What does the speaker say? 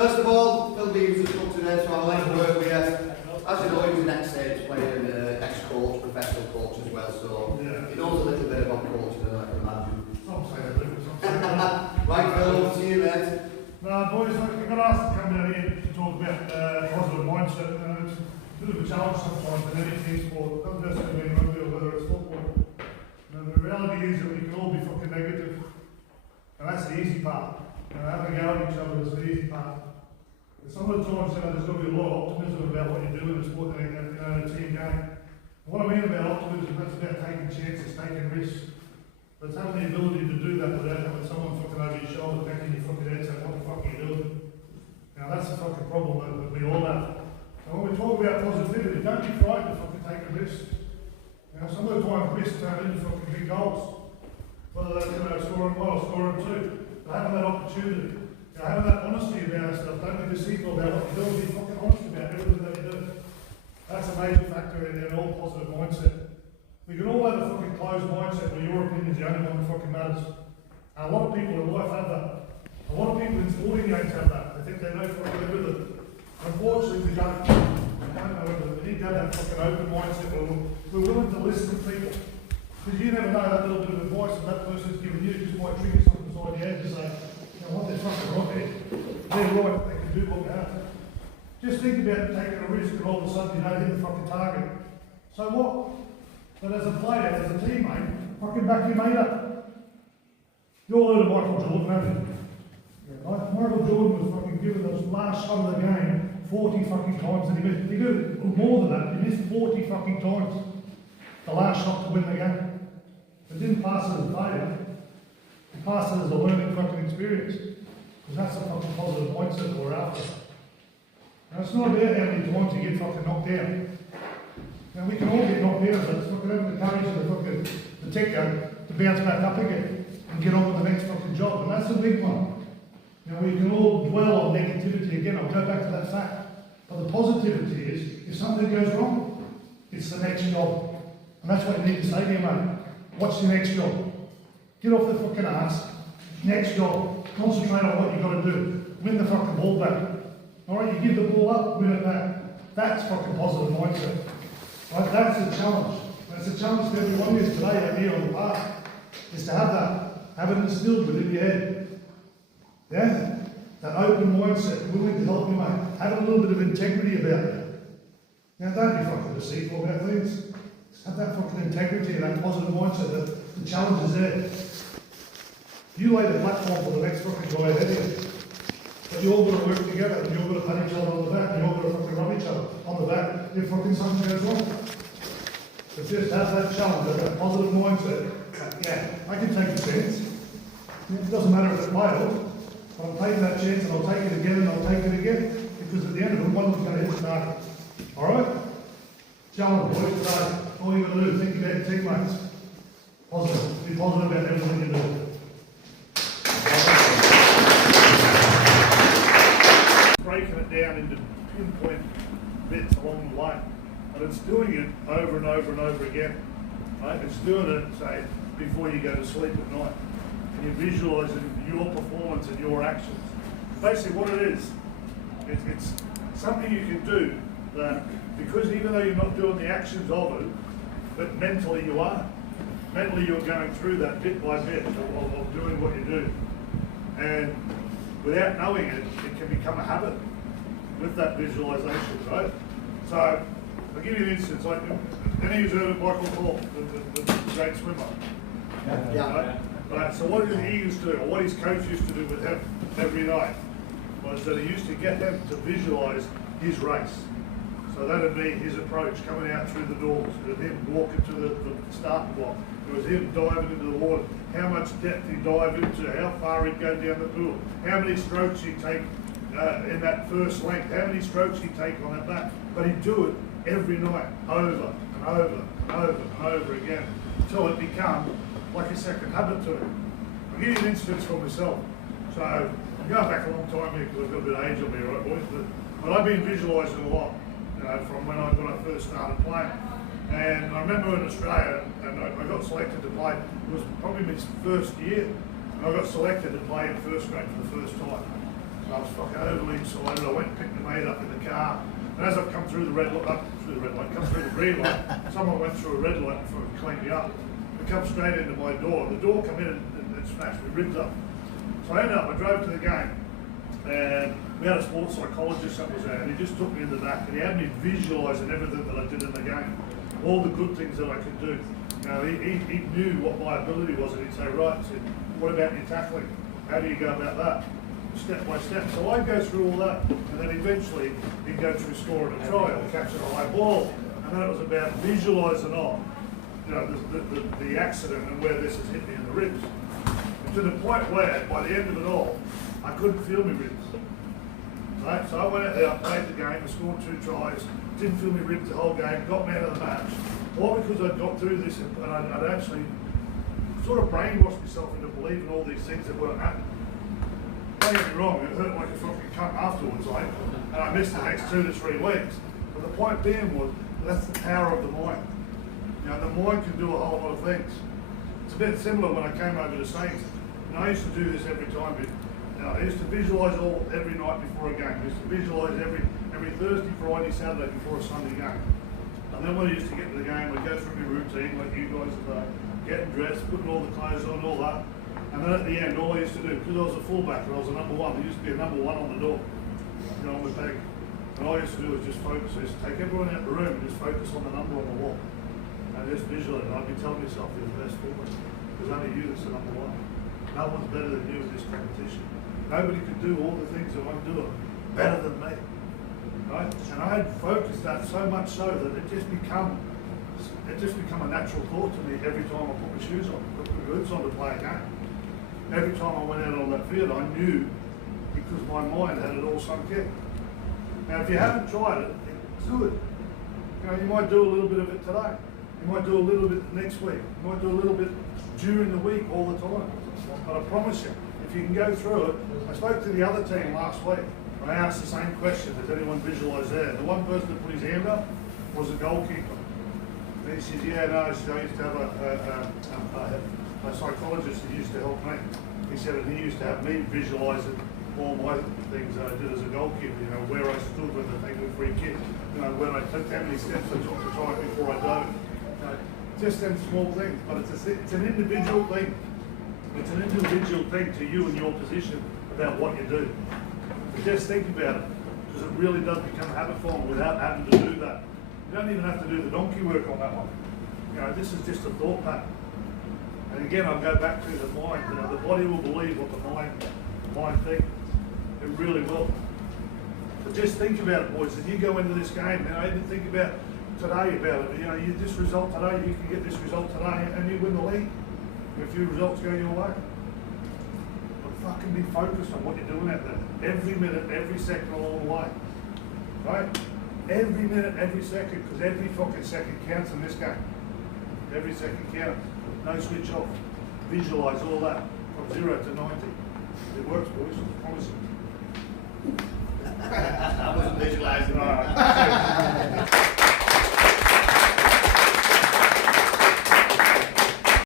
First of all, Phil Vivers has come today, so I'll let him work with you. As you know, he was an ex-stage player and ex-coach, professional coach as well, so he knows a little bit about coaching, I can imagine. Right, Phil, over to you, mate. Now, boys, I got asked to come down here to talk about positive mindset. It's a bit of a challenge sometimes in any team sport. It doesn't necessarily mean rugby or whether it's football. The reality is that we can all be fucking negative, and that's the easy part. Having a go at each other is the easy part. But some of the times, there's got to be a lot of optimism about what you do in a sport and in a team game. And what I mean about optimism, that's about taking chances, taking risks. But it's having the ability to do that without having someone fucking over your shoulder, backing your fucking head, saying, what the fuck are you doing? Now that's the fucking problem that we all have. So when we talk about positivity, don't be frightened to fucking take a risk. Some of the time risks turn into fucking big goals. Whether that's scoring one or scoring two. But having that opportunity, having that honesty about stuff, don't be deceitful about what you're doing, be fucking honest about everything that you do. That's a major factor in all positive mindset. We can all have a fucking closed mindset where your opinion is the only one that fucking matters. And a lot of people in life have that. A lot of people in sporting games have that. They think they know fucking everything. Unfortunately, we don't know everything. We need to have that fucking open mindset where we're willing to listen to people. Because you never know, that little bit of advice that that person's giving you just might trigger something inside your head to say, what they're fucking right there. They're right, they can do what they have. Just think about taking a risk and all of a sudden you don't hit the fucking target. So what? But as a player, as a teammate, fucking back your mate up. You all heard of Michael Jordan, haven't you? Yeah, right? Michael Jordan was fucking given the last shot of the game 40 fucking times and he missed. He did more than that, he missed 40 fucking times. The last shot to win the game. It didn't pass it as a failure. It passed it as a learning fucking experience. Because that's the fucking positive mindset that we're after. Now it's not about how many times you get fucking knocked down. Now we can all get knocked down, but it's fucking having the courage and the tech to bounce back up again and get on with the next fucking job. And that's the big one. We can all dwell on negativity again. I'll go back to that fact. But the positivity is, if something goes wrong, it's the next job. And that's what you need to say to your mate. What's your next job? Get off the fucking ass. Next job. Concentrate on what you've got to do. Win the fucking ball back. Alright, you give the ball up, win it back. That's fucking positive mindset. Right, that's a challenge. That's a challenge to every one of you today out here on the park. Is to have that. Have it instilled within your head. Yeah? That open mindset, willing to help you, mate. Have a little bit of integrity about it. Now don't be fucking deceitful about things. Have that fucking integrity and that positive mindset that the challenge is there. You lay the platform for the next fucking guy ahead of you. But you all got to work together and you all got to pat each other on the back and you all got to fucking rub each other on the back if fucking something goes wrong. But just have that challenge, have that positive mindset. Yeah, I can take a chance. It doesn't matter if it fails, but I'm taking that chance and I'll take it again and I'll take it again. Because at the end of it, one of them's going to hit the target. Alright? Challenge, boys, today. All you got to do is think about your teammates. Positive. Be positive about everything you do. Breaking it down into pinpoint bits along the way. But it's doing it over and over and over again. Right? It's doing it, say, before you go to sleep at night. And you're visualising your performance and your actions. Basically what it is, it's something you can do that, because even though you're not doing the actions of it, but mentally you are. Mentally you're going through that bit by bit of doing what you do. And without knowing it, it can become a habit with that visualisation, right? So, I'll give you an instance. Any of you heard of Michael Thorpe, the great swimmer? Yeah. Right, so what did he used to do, or what his coach used to do with him every night, was that he used to get him to visualise his race. So that would be his approach coming out through the doors. It was him walking to the start block. It was him diving into the water. How much depth he'd dive into, how far he'd go down the pool, how many strokes he'd take in that first length, how many strokes he'd take on that back. But he'd do it every night, over and over and over and over again, until it became like a second habit to him. I'll give you an instance for myself. So I'm going back a long time here because I've got a bit of age on me, right boys? But I've been visualising a lot. From when I first started playing. And I remember in Australia, and I got selected to play, it was probably my first year, and I got selected to play in first grade for the first time. I was fucking overly excited. I went and picked my mate up in the car. And as I've come through the red light, come through the green light, someone went through a red light before it cleaned me up. It come straight into my door. The door come in and smashed my ribs up. So I ended up, I drove to the game, and we had a sports psychologist that was there, and he just took me in the back, and he had me visualising everything that I did in the game, all the good things that I could do. You know, he knew what my ability was, and he'd say, right, so what about your tackling? How do you go about that? Step by step. So I'd go through all that, and then eventually he'd go through scoring a try or catching a high ball, and then it was about visualising on, you know, the accident and where this has hit me in the ribs. And to the point where, by the end of it all, I couldn't feel my ribs. Right? So I went out there, I played the game, I scored 2 tries, didn't feel my ribs the whole game, got me out of the match. All because I'd got through this and I'd actually sort of brainwashed myself into believing all these things that weren't happening. Don't get me wrong, it hurt like a fucking cunt afterwards, like, and I missed the next 2 to 3 weeks. But the point being was, that's the power of the mind. You know, the mind can do a whole lot of things. It's a bit similar when I came over to Saints. And I used to do this every time. You know, I used to visualise every night before a game. I used to visualise every Thursday, Friday, Saturday before a Sunday game. And then when I used to get to the game, I'd go through my routine like you guys are getting dressed, putting all the clothes on, all that. And then at the end, all I used to do, because I was a fullback and I was a number 1, there used to be a number 1 on the door, you know, on the peg. And all I used to do was just focus, I used to take everyone out of the room and just focus on the number on the wall. And just visualise, and I'd be telling myself you're the best fullback. There's only you that's the number 1. No one's better than you in this competition. Nobody could do all the things that I'm doing better than me. Right? And I had focused that so much so that it just become a natural thought to me every time I put my shoes on, put my boots on to play a game. Every time I went out on that field, I knew because my mind had it all sunk in. Now, if you haven't tried it, do it. You know, you might do a little bit of it today. You might do a little bit next week. You might do a little bit during the week all the time. But I promise you, if you can go through it, I spoke to the other team last week. I asked the same question, does anyone visualise there? The one person that put his hand up was a goalkeeper. And he says, yeah, no, I used to have a psychologist that used to help me. He said that he used to have me visualising all my things that I did as a goalkeeper, you know, where I stood when the thing was free kick, you know, when I took how many steps I took to try it before I dove. You know, just them small things, but it's an individual thing. It's an individual thing to you and your position about what you do. But just think about it, because it really does become habit forming without having to do that. You don't even have to do the donkey work on that one. You know, this is just a thought pattern. And again, I'll go back to the mind. You know, the body will believe what the mind thinks. It really will. But just think about it, boys. If you go into this game, and I even think about today about it. You know, this result today, you can get this result today, and you win the league. If your results go your way. But fucking be focused on what you're doing out there. Every minute, every second along the way. Right? Every minute, every second, because every fucking second counts in this game. Every second counts. No switch off. Visualise all that from 0 to 90. It works, boys. I promise you. I wasn't visualising.